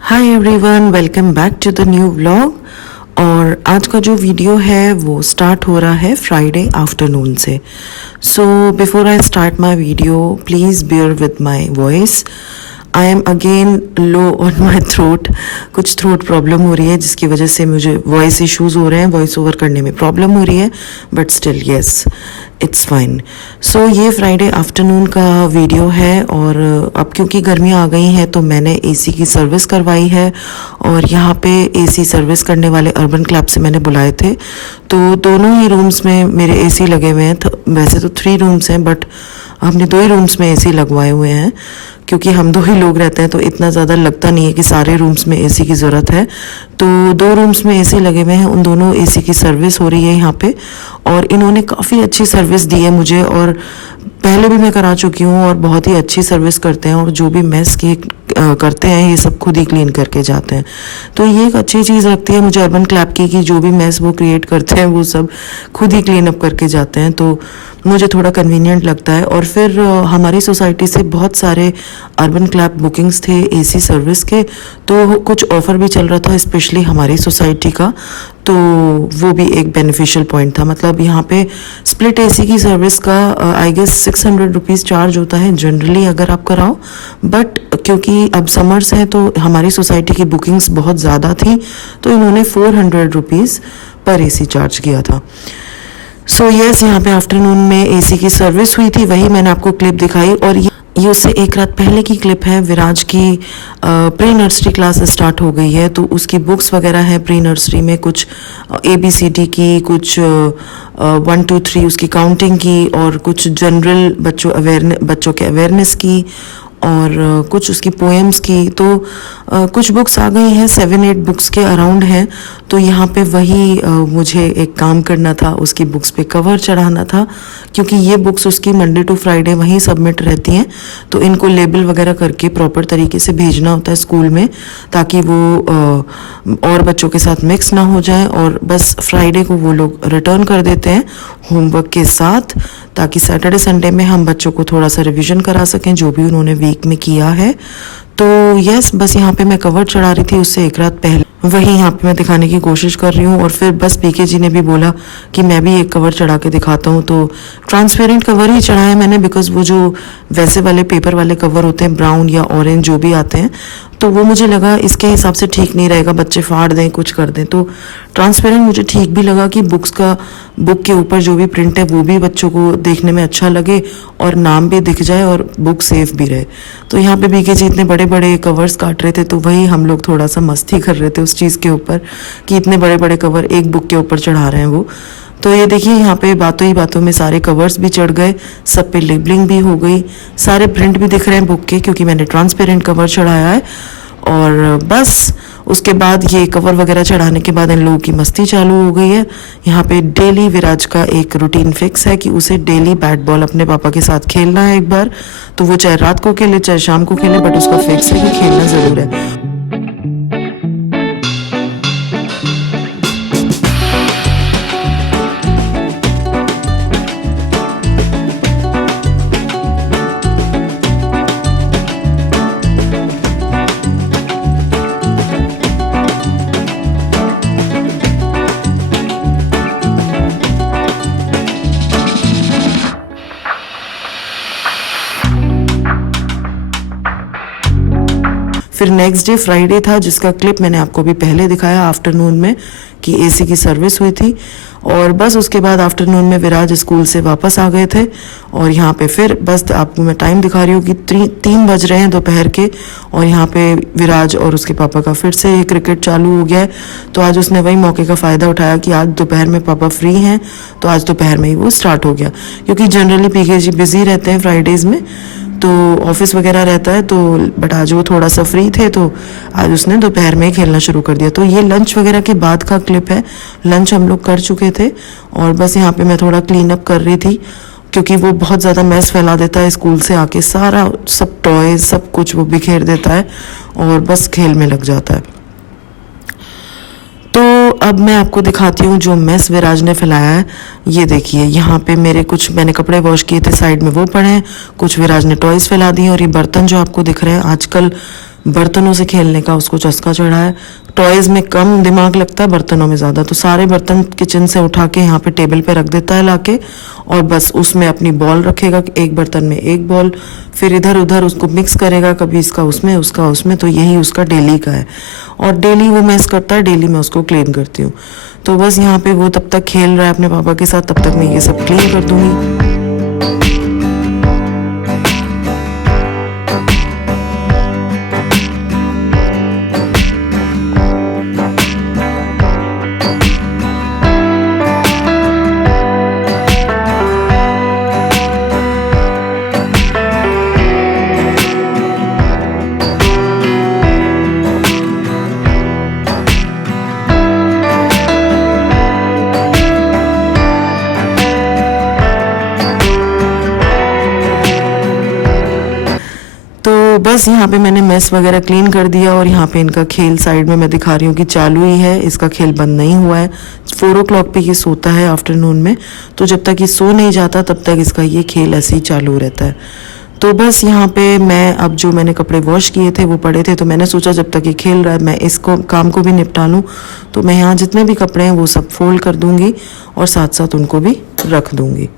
Hi everyone, welcome back to the new vlog. और आज का जो वीडियो है वो स्टार्ट हो रहा है फ्राइडे आफ्टरनून से। So before I start my video, please bear with my voice. I am again low on my throat. कुछ थ्रोट प्रॉब्लम हो रही है जिसकी वजह से मुझे वॉइस इश्यूज हो रहे हैं, वॉइस ओवर करने में प्रॉब्लम हो रही है, but still yes it's fine. So ये फ्राइडे आफ्टरनून का वीडियो है। और अब क्योंकि गर्मियाँ आ गई हैं तो मैंने एसी की सर्विस करवाई है। और यहाँ पे एसी सर्विस करने वाले अर्बन क्लब से मैंने बुलाए थे, तो दोनों ही रूम्स में मेरे एसी लगे हुए हैं। वैसे तो 3 रूम्स हैं, बट हमने 2 ही रूम्स में एसी लगवाए हुए हैं क्योंकि हम 2 ही लोग रहते हैं, तो इतना ज़्यादा लगता नहीं है कि सारे रूम्स में एसी की ज़रूरत है। तो 2 रूम्स में एसी लगे हुए हैं, उन दोनों एसी की सर्विस हो रही है यहाँ पे। और इन्होंने काफ़ी अच्छी सर्विस दी है मुझे, और पहले भी मैं करा चुकी हूँ और बहुत ही अच्छी सर्विस करते हैं। और जो भी मेस की करते हैं ये सब खुद ही क्लीन करके जाते हैं, तो ये एक अच्छी चीज़ लगती है मुझे अर्बन क्लैब की कि जो भी मेस वो क्रिएट करते हैं वो सब खुद ही क्लीन अप करके जाते हैं, तो मुझे थोड़ा कन्वीनियंट लगता है। और फिर हमारी सोसाइटी से बहुत सारे अर्बन क्लैब बुकिंग्स थे एसी सर्विस के, तो कुछ ऑफ़र भी चल रहा था स्पेशली हमारी सोसाइटी का, तो वो भी एक बेनिफिशियल पॉइंट था। मतलब यहाँ पे स्प्लिट एसी की सर्विस का आई गेस 600 रुपीज़ चार्ज होता है जनरली अगर आप कराओ, बट क्योंकि अब समर्स हैं तो हमारी सोसाइटी की बुकिंग्स बहुत ज़्यादा थी, तो इन्होंने 400 रुपीज़ पर एसी चार्ज किया था। सो यस, यहाँ पे आफ्टरनून में एसी की सर्विस हुई थी, वही मैंने आपको क्लिप दिखाई। और ये उससे एक रात पहले की क्लिप है। विराज की प्री नर्सरी क्लास स्टार्ट हो गई है, तो उसकी बुक्स वगैरह है प्री नर्सरी में, कुछ ABCD की, कुछ 1 2 3 उसकी काउंटिंग की, और कुछ जनरल बच्चों के अवेयरनेस की, और कुछ उसकी पोएम्स की। तो कुछ बुक्स आ गई हैं, 7-8 बुक्स के अराउंड हैं। तो यहाँ पे वही मुझे एक काम करना था, उसकी बुक्स पे कवर चढ़ाना था, क्योंकि ये बुक्स उसकी मंडे टू फ्राइडे वहीं सबमिट रहती हैं, तो इनको लेबल वगैरह करके प्रॉपर तरीके से भेजना होता है स्कूल में, ताकि वो और बच्चों के साथ मिक्स ना हो जाए। और बस फ्राइडे को वो लोग रिटर्न कर देते हैं होमवर्क के साथ, ताकि सैटरडे संडे में हम बच्चों को थोड़ा सा रिवीजन करा सकें जो भी उन्होंने वीक में किया है। तो यस, बस यहाँ पे मैं कवर चढ़ा रही थी उससे एक रात पहले, वही यहाँ पे मैं दिखाने की कोशिश कर रही हूँ। और फिर बस PK जी ने भी बोला कि मैं भी एक कवर चढ़ा के दिखाता हूँ, तो ट्रांसपेरेंट कवर ही चढ़ाया मैंने, बिकॉज वो जो वैसे वाले पेपर वाले कवर होते हैं ब्राउन या ऑरेंज जो भी आते हैं, तो वो मुझे लगा इसके हिसाब से ठीक नहीं रहेगा, बच्चे फाड़ दें कुछ कर दें, तो ट्रांसपेरेंट मुझे ठीक भी लगा कि बुक के ऊपर जो भी प्रिंट है वो भी बच्चों को देखने में अच्छा लगे और नाम भी दिख जाए और बुक सेफ भी रहे। तो यहाँ पे PK जी इतने बड़े बड़े कवर्स काट रहे थे, तो वही हम लोग थोड़ा सा मस्ती कर रहे थे उस चीज़ के ऊपर कि इतने बड़े बड़े कवर एक बुक के ऊपर चढ़ा रहे हैं वो। तो ये देखिए यहाँ पे बातों ही बातों में सारे कवर्स भी चढ़ गए, सब पे लेबलिंग भी हो गई, सारे प्रिंट भी दिख रहे हैं बुक के, क्योंकि मैंने ट्रांसपेरेंट कवर चढ़ाया है। और बस उसके बाद ये कवर वगैरह चढ़ाने के बाद इन लोगों की मस्ती चालू हो गई है। यहाँ पे डेली विराज का एक रूटीन फिक्स है कि उसे डेली बैट बॉल अपने पापा के साथ खेलना है एक बार, तो वो चाहे रात को खेले चाहे शाम को खेले, बट उसका फिक्स है कि खेलना ज़रूर है। फिर नेक्स्ट डे फ्राइडे था, जिसका क्लिप मैंने आपको भी पहले दिखाया आफ्टरनून में कि एसी की सर्विस हुई थी। और बस उसके बाद आफ्टरनून में विराज स्कूल से वापस आ गए थे, और यहाँ पे फिर बस आपको मैं टाइम दिखा रही हूँ कि 3 बज रहे हैं दोपहर के, और यहाँ पे विराज और उसके पापा का फिर से क्रिकेट चालू हो गया है। तो आज उसने वही मौके का फ़ायदा उठाया कि आज दोपहर में पापा फ्री हैं, तो आज दोपहर में ही वो स्टार्ट हो गया, क्योंकि जनरली PK जी बिजी रहते हैं फ्राइडेज़ में, तो ऑफिस वगैरह रहता है, तो बट आज वो थोड़ा सा फ्री थे, तो आज उसने दोपहर में ही खेलना शुरू कर दिया। तो ये लंच वगैरह के बाद का क्लिप है, लंच हम लोग कर चुके थे, और बस यहाँ पे मैं थोड़ा क्लीन अप कर रही थी, क्योंकि वो बहुत ज़्यादा मैस फैला देता है स्कूल से आके, सारा सब टॉयज सब कुछ वो बिखेर देता है और बस खेल में लग जाता है। तो अब मैं आपको दिखाती हूँ जो मेस विराज ने फैलाया है। ये देखिए, यहाँ पे मैंने कपड़े वॉश किए थे साइड में वो पड़े हैं, कुछ विराज ने टॉयज़ फैला दिए, और ये बर्तन जो आपको दिख रहे हैं, आजकल बर्तनों से खेलने का उसको चस्का चढ़ा है। टॉयज़ में कम दिमाग लगता है, बर्तनों में ज़्यादा। तो सारे बर्तन किचन से उठा के यहाँ पे टेबल पे रख देता है लाके, और बस उसमें अपनी बॉल रखेगा, एक बर्तन में एक बॉल, फिर इधर उधर उसको मिक्स करेगा, कभी इसका उसमें उसका उसमें। तो यही उसका डेली का है, और डेली वो मैस करता है, डेली मैं उसको क्लीन करती हूँ। तो बस यहाँ पे वो तब तक खेल रहा है अपने पापा के साथ, तब तक मैं ये सब क्लीन कर दूँगी। बस यहाँ पे मैंने मेस वगैरह क्लीन कर दिया, और यहाँ पे इनका खेल साइड में मैं दिखा रही हूँ कि चालू ही है, इसका खेल बंद नहीं हुआ है। 4 o'clock पे ये सोता है आफ्टरनून में, तो जब तक ये सो नहीं जाता तब तक इसका ये खेल ऐसे ही चालू रहता है। तो बस यहाँ पे मैं अब जो मैंने कपड़े वॉश किए थे वो पड़े थे, तो मैंने सोचा जब तक ये खेल रहा है मैं इसको काम को भी निपटा लूँ। तो मैं यहाँ जितने भी कपड़े हैं वो सब फोल्ड कर दूँगी और साथ साथ उनको भी रख दूँगी।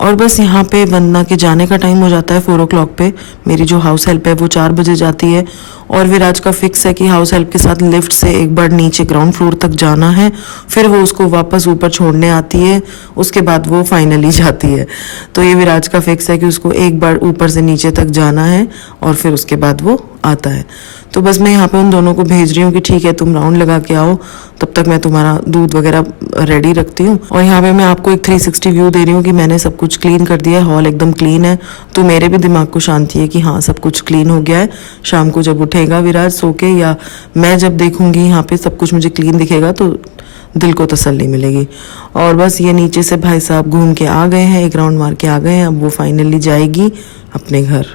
और बस यहाँ पे वंदना के जाने का टाइम हो जाता है 4 o'clock पे। मेरी जो हाउस हेल्प है वो 4 बजे जाती है, और विराज का फिक्स है कि हाउस हेल्प के साथ लिफ्ट से एक बार नीचे ग्राउंड फ्लोर तक जाना है, फिर वो उसको वापस ऊपर छोड़ने आती है, उसके बाद वो फाइनली जाती है। तो ये विराज का फिक्स है कि उसको एक बार ऊपर से नीचे तक जाना है और फिर उसके बाद वो आता है। तो बस मैं यहाँ पे उन दोनों को भेज रही हूँ कि ठीक है तुम राउंड लगा के आओ, तब तक मैं तुम्हारा दूध वगैरह रेडी रखती हूँ। और यहाँ पे मैं आपको एक 360 व्यू दे रही हूँ कि मैंने सब कुछ क्लीन कर दिया है, हॉल एकदम क्लीन है। तो मेरे भी दिमाग को शांति है कि हाँ सब कुछ क्लीन हो गया है। शाम को जब उठेगा विराज सो के, या मैं जब देखूंगी यहाँ पे सब कुछ मुझे क्लीन दिखेगा, तो दिल को तसल्ली मिलेगी। और बस ये नीचे से भाई साहब घूम के आ गए हैं, एक राउंड मार के आ गए हैं। अब वो फाइनली जाएगी अपने घर।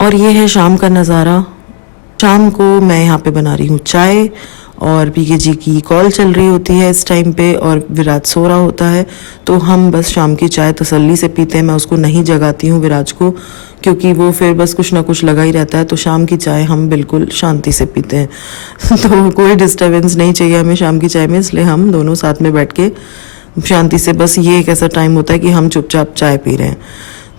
और ये है शाम का नज़ारा। शाम को मैं यहाँ पे बना रही हूँ चाय, और पीके जी की कॉल चल रही होती है इस टाइम पे, और विराज सो रहा होता है। तो हम बस शाम की चाय तसल्ली से पीते हैं। मैं उसको नहीं जगाती हूँ विराज को, क्योंकि वो फिर बस कुछ ना कुछ लगा ही रहता है। तो शाम की चाय हम बिल्कुल शांति से पीते हैं तो कोई डिस्टर्बेंस नहीं चाहिए हमें शाम की चाय में, इसलिए हम दोनों साथ में बैठ के शांति से, बस ये एक ऐसा टाइम होता है कि हम चुपचाप चाय पी रहे हैं।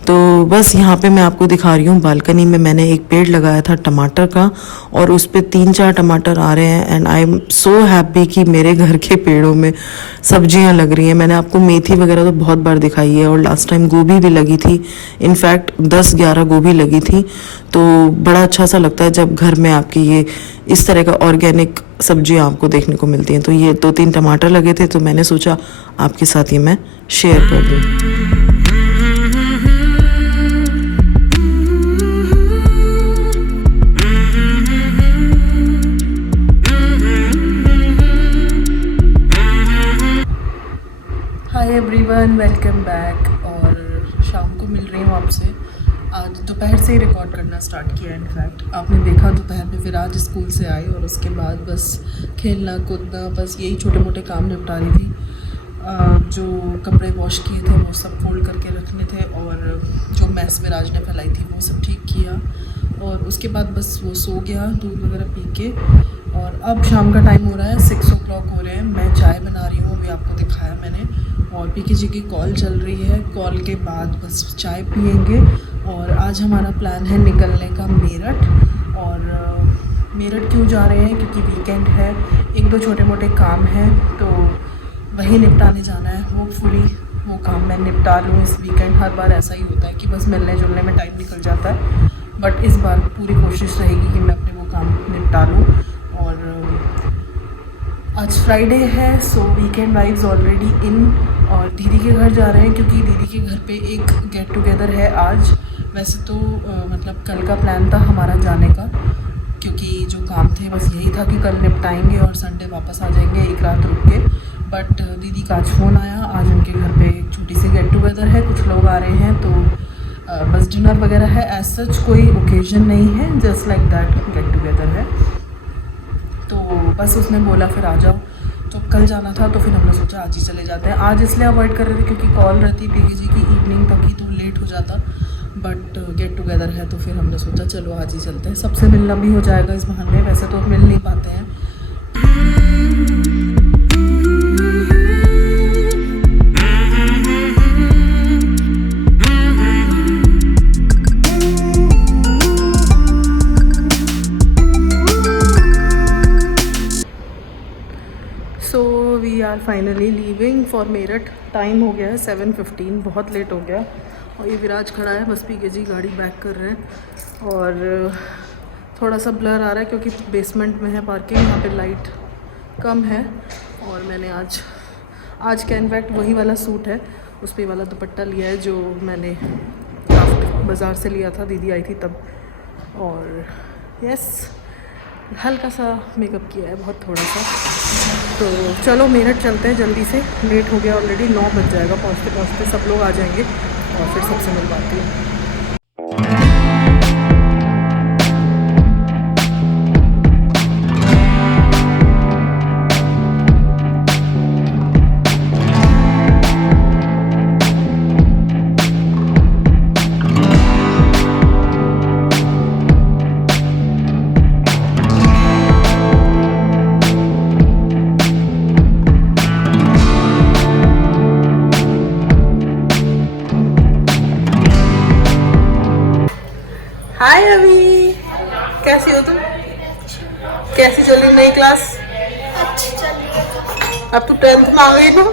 तो बस यहाँ पे मैं आपको दिखा रही हूँ, बालकनी में मैंने एक पेड़ लगाया था टमाटर का, और उस पे 3-4 टमाटर आ रहे हैं। And I am so happy कि मेरे घर के पेड़ों में सब्जियाँ लग रही हैं। मैंने आपको मेथी वगैरह तो बहुत बार दिखाई है, और लास्ट टाइम गोभी भी लगी थी, इनफैक्ट 10-11 गोभी लगी थी। तो बड़ा अच्छा सा लगता है जब घर में आपकी ये इस तरह का ऑर्गेनिक सब्जियाँ आपको देखने को मिलती हैं। तो ये 2-3 टमाटर लगे थे, तो मैंने सोचा आपके साथ ये मैं शेयर कर दूँ। Everyone, welcome back. और शाम को मिल रही हूँ आपसे। आज दोपहर से ही रिकॉर्ड करना स्टार्ट किया। इनफैक्ट आपने देखा दोपहर में विराज स्कूल से आए, और उसके बाद बस खेलना कूदना, बस यही छोटे मोटे काम निपटा रही थी। जो कपड़े वॉश किए थे वो सब फोल्ड करके रखने थे, और जो मैस विराज ने फैलाई थी वो सब ठीक किया। और उसके बाद बस वो सो गया दूध वगैरह पी के। और अब शाम का टाइम हो रहा है, 6 o'clock हो रहे हैं। मैं चाय बना रही हूँ, अभी आपको दिखाया मैंने। और पीके जी की कॉल चल रही है। कॉल के बाद बस चाय पियेंगे और आज हमारा प्लान है निकलने का मेरठ। और मेरठ क्यों जा रहे हैं, क्योंकि वीकेंड है, एक दो छोटे मोटे काम हैं तो वही निपटाने जाना है। होपफुली वो काम मैं निपटा लूँ इस वीकेंड। हर बार ऐसा ही होता है कि बस मिलने जुलने में टाइम निकल जाता है, बट इस बार पूरी कोशिश रहेगी कि मैं अपने वो काम निपटा लूँ। और आज फ्राइडे है, सो वीकेंड वाइब्स ऑलरेडी इन। और दीदी के घर जा रहे हैं क्योंकि दीदी के घर पे एक गेट टुगेदर है आज। वैसे तो मतलब कल का प्लान था हमारा जाने का, क्योंकि जो काम थे बस यही था कि कल निपटाएंगे और संडे वापस आ जाएंगे एक रात रुक के। बट दीदी का आज फ़ोन आया, आज उनके घर पे एक छोटी सी गेट टुगेदर है, कुछ लोग आ रहे हैं तो बस डिनर वगैरह है। एज सच कोई ओकेजन नहीं है, just like that get together है। तो बस उसने बोला फिर आ जाओ, तो कल जाना था तो फिर हमने सोचा आज ही चले जाते हैं। आज इसलिए अवॉइड कर रहे थे क्योंकि कॉल रहती पीके जी की इवनिंग तक ही तो लेट हो जाता, बट गेट टुगेदर है तो फिर हमने सोचा चलो आज ही चलते हैं। सबसे मिलना भी हो जाएगा इस बहाने, वैसे तो मिल नहीं पाते हैं। So we are finally leaving for Meerut. Time हो गया है 7:15, बहुत लेट हो गया। और ये विराज खड़ा है, बस पीके जी गाड़ी बैक कर रहे हैं। और थोड़ा सा ब्लर आ रहा है क्योंकि बेसमेंट में है पार्किंग, यहाँ पे लाइट कम है। और मैंने आज का इनफैक्ट वही वाला सूट है, उस पर वाला दुपट्टा लिया है जो मैंने बाज़ार से लिया था, दीदी आई थी तब। और यस, हल्का सा मेकअप किया है, बहुत थोड़ा सा। तो चलो मेरठ चलते हैं जल्दी से, लेट हो गया ऑलरेडी, 9 बज जाएगा पहुँचते पहुँचते। सब लोग आ जाएंगे और फिर सबसे मिलवाती हूँ। हाय अभी, कैसी हो तुम? कैसी चल रही नई क्लास? अच्छी चल रही है। अब तू 10th में आ गई ना?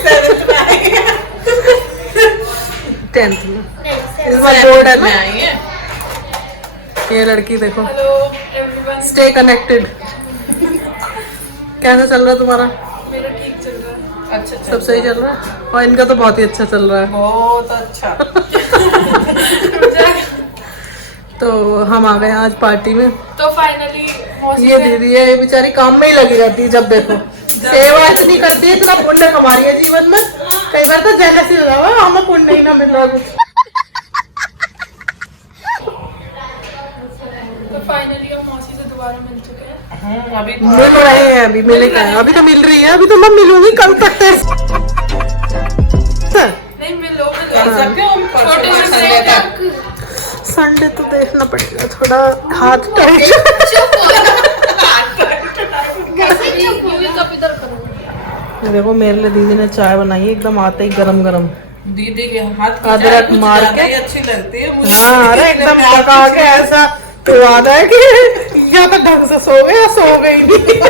7th में आई है। 10th में नहीं, इस बार बोर्ड है ना? आई है। ये लड़की देखो, हेलो एवरीवन। Stay connected. कैसा चल रहा है तुम्हारा? मेरा ठीक चल रहा है। अच्छा सब सही चल रहा है? और इनका तो बहुत ही अच्छा चल रहा है। बहुत अच्छा। तो हम आ गए आज पार्टी में। तो फाइनली ये दीदी है, ये बेचारी काम में ही लगी रहती है जब देखो। सेवा इतनी करती है, इतना पुण्य कमा रही है जीवन में। कई बार तो जेलस ही हो रहा है, हमें पुण्य ही ना मिल रहा कुछ। तो फाइनली हम मौसी से दोबारा मिल चुके हैं। अभी मिल रहे हैं, अभी मिले क्या है? अभी तो मिल रही है, अभी तो मैं मिलूंगी कल तक। नहीं मिलो छोटे से तक। संडे तो देखना पड़ेगा, थोड़ा हाथ टाइट। देखो मेरे लिए दीदी ने चाय बनाई है, एकदम आते ही गरम गरम। दीदी के हाथ की अदरक चाय मार ज्यादा के। ही अच्छी लगती है मुझे। हाँ, अरे एकदम पका के ऐसा स्वाद है कि या तो ढंग से सो गए या सो गई नहीं।